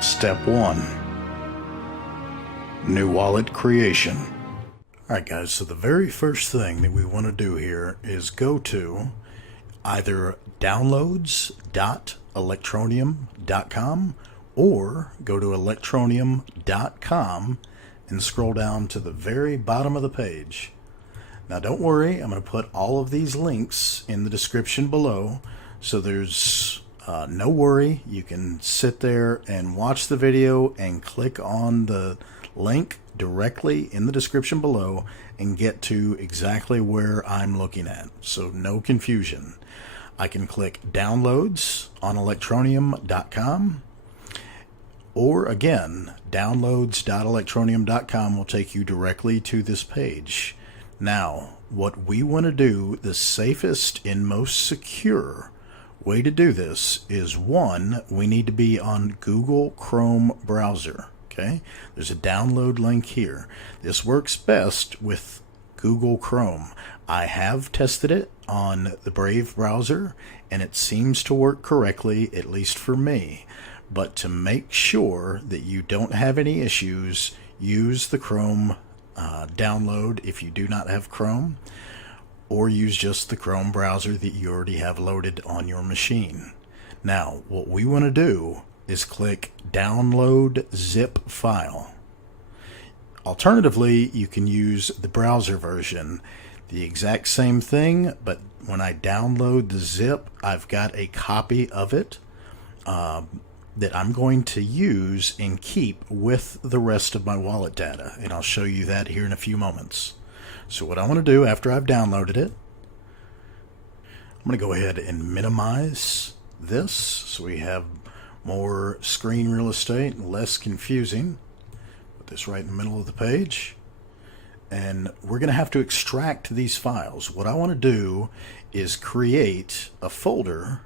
Step 1. New wallet creation. Alright guys, so the very first thing that we want to do here is go to either downloads.electroneum.com or go to electroneum.com and scroll down to the very bottom of the page. Now don't worry, I'm going to put all of these links in the description below, so there's no worry. You can sit there and watch the video and click on the link directly in the description below and get to exactly where I'm looking at, so no confusion. I can click downloads on electroneum.com, or again, downloads.electroneum.com will take you directly to this page. Now, what we want to do, the safest and most secure way to do this is, one, we need to be on Google Chrome browser. Okay, there's a download link here. This works best with Google Chrome. I have tested it on the Brave browser and it seems to work correctly, at least for me. But to make sure that you don't have any issues, use the Chrome download if you do not have Chrome, or use just the Chrome browser that you already have loaded on your machine. Now, what we want to do is click download zip file. Alternatively, you can use the browser version, the exact same thing, but when I download the zip, I've got a copy of it that I'm going to use and keep with the rest of my wallet data, and I'll show you that here in a few moments. So what I want to do after I've downloaded it, I'm going to go ahead and minimize this so we have more screen real estate, less confusing. Put this right in the middle of the page, and we're going to have to extract these files. What I want to do is create a folder.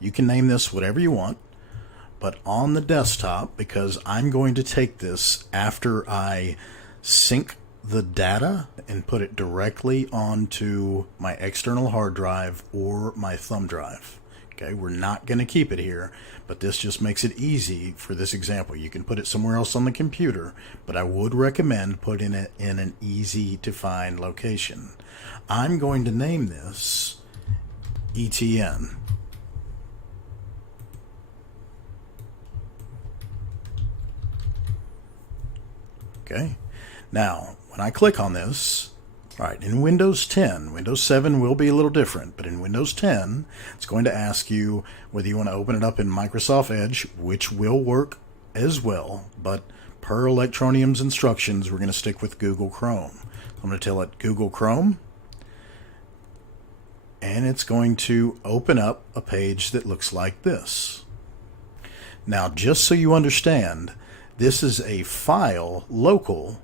You can name this whatever you want, but on the desktop, because I'm going to take this after I sync the data and put it directly onto my external hard drive or my thumb drive. Okay, we're not going to keep it here, but this just makes it easy for this example. You can put it somewhere else on the computer, but I would recommend putting it in an easy to find location. I'm going to name this ETN. Okay, now when I click on this, all right, in Windows 10, Windows 7 will be a little different, but in Windows 10, it's going to ask you whether you want to open it up in Microsoft Edge, which will work as well, but per Electroneum's instructions, we're going to stick with Google Chrome. I'm going to tell it Google Chrome, and it's going to open up a page that looks like this. Now, just so you understand, this is a file local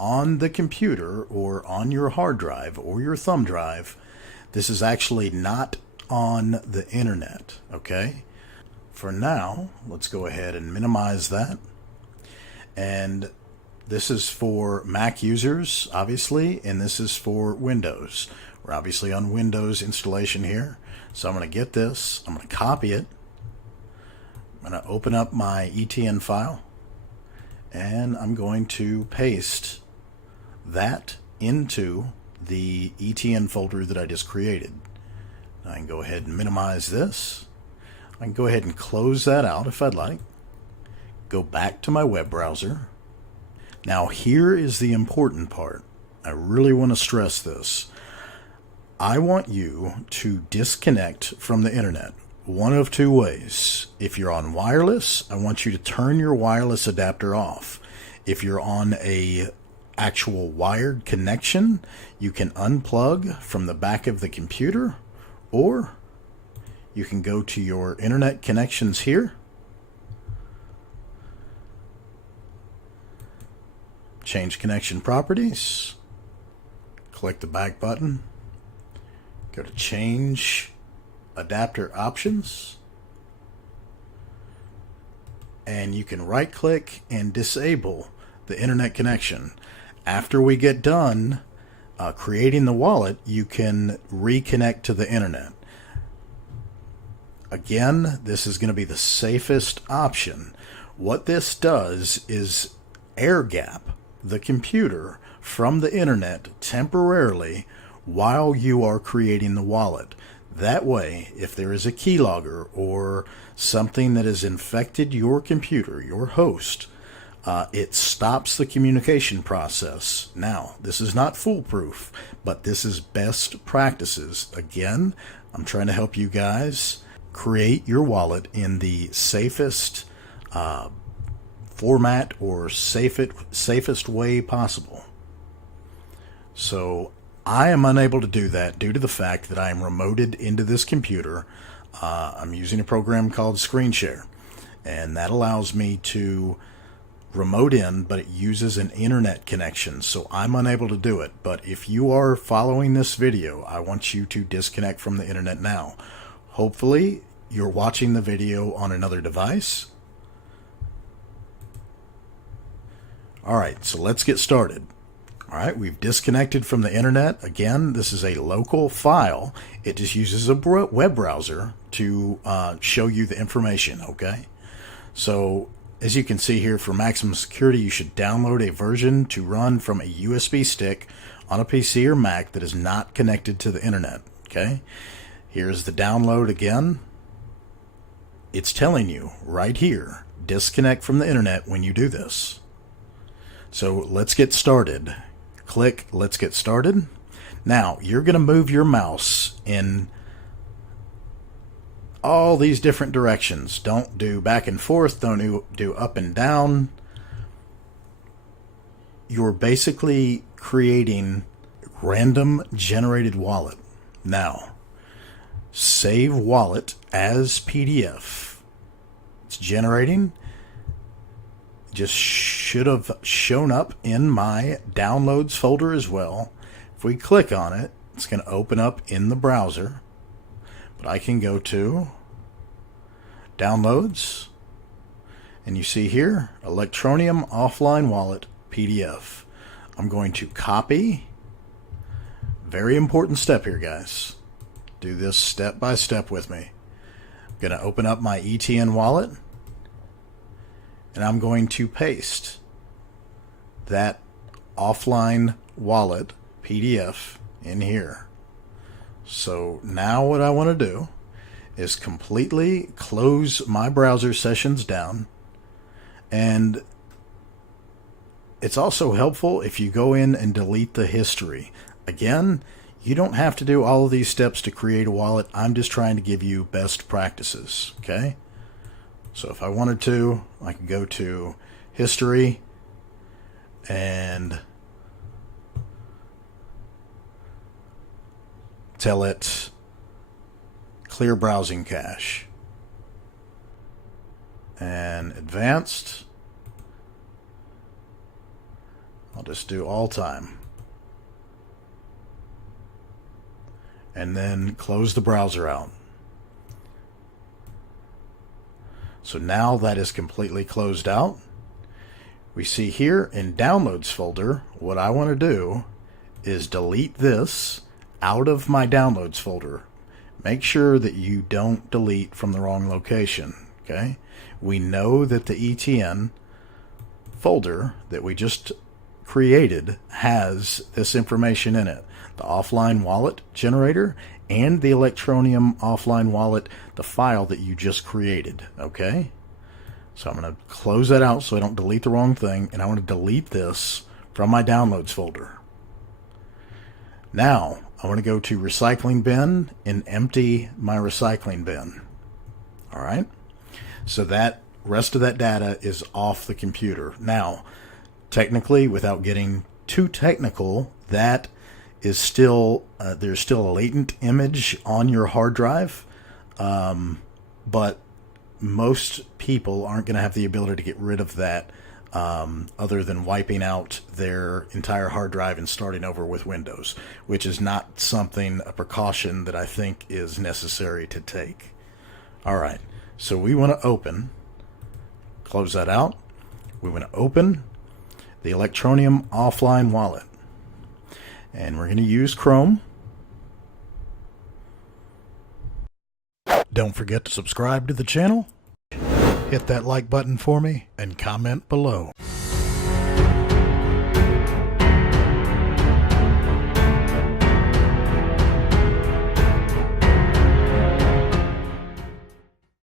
on the computer or on your hard drive or your thumb drive. This is actually not on the internet, okay? For now, let's go ahead and minimize that. And this is for Mac users, obviously, and this is for Windows. We're obviously on Windows installation here. So I'm going to get this, I'm going to copy it, I'm going to open up my ETN file, and I'm going to paste that into the ETN folder that I just created. I can go ahead and minimize this. I can go ahead and close that out if I'd like. Go back to my web browser. Now here is the important part. I really want to stress this. I want you to disconnect from the internet one of two ways. If you're on wireless, I want you to turn your wireless adapter off. If you're on a actual wired connection, you can unplug from the back of the computer, or you can go to your internet connections here, change connection properties, click the back button, go to change adapter options, and you can right click and disable the internet connection. After we get done creating the wallet, you can reconnect to the internet. Again, this is going to be the safest option. What this does is air gap the computer from the internet temporarily while you are creating the wallet. That way, if there is a keylogger or something that has infected your computer, your host, it stops the communication process. Now, this is not foolproof, but this is best practices. Again, I'm trying to help you guys create your wallet in the safest format or safest way possible. So I am unable to do that due to the fact that I am remoted into this computer. I'm using a program called Screen Share, and that allows me to remote in, but it uses an internet connection, so I'm unable to do it. But if you are following this video, I want you to disconnect from the internet now. Hopefully you're watching the video on another device. Alright, so let's get started. Alright, we've disconnected from the internet. Again, this is a local file. It just uses a web browser to show you the information, okay? So, as you can see here, for maximum security, you should download a version to run from a USB stick on a PC or Mac that is not connected to the internet, okay? Here's the download again. It's telling you right here, disconnect from the internet when you do this. So let's get started. Click Let's Get Started. Now, you're going to move your mouse in all these different directions. Don't do back and forth. Don't do up and down. You're basically creating a random generated wallet. Now, save wallet as PDF. It's generating. Just should have shown up in my downloads folder as well. If we click on it, it's going to open up in the browser. But I can go to Downloads, and you see here, Electroneum Offline Wallet PDF. I'm going to copy. Very important step here, guys. Do this step by step with me. I'm going to open up my ETN wallet, and I'm going to paste that offline wallet PDF in here. So now what I want to do is completely close my browser sessions down, and it's also helpful if you go in and delete the history. Again, you don't have to do all of these steps to create a wallet. I'm just trying to give you best practices, okay? So if I wanted to, I could go to History and tell it Clear Browsing Cache. And Advanced, I'll just do All Time. And then close the browser out. So now that is completely closed out. We see here in Downloads folder, what I want to do is delete this out of my Downloads folder. Make sure that you don't delete from the wrong location, okay? We know that the ETN folder that we just created has this information in it. The offline wallet generator and the Electroneum offline wallet, the file that you just created, okay? So I'm going to close that out so I don't delete the wrong thing, and I want to delete this from my Downloads folder. Now, I want to go to Recycling Bin and empty my recycling bin. All right? So that rest of that data is off the computer. Now, technically, without getting too technical, that is still, there's still a latent image on your hard drive, but most people aren't going to have the ability to get rid of that other than wiping out their entire hard drive and starting over with Windows, which is not something, a precaution that I think is necessary to take. All right, so we want to open, close that out. We want to open the Electroneum offline wallet. And we're going to use Chrome. Don't forget to subscribe to the channel, hit that like button for me, and comment below.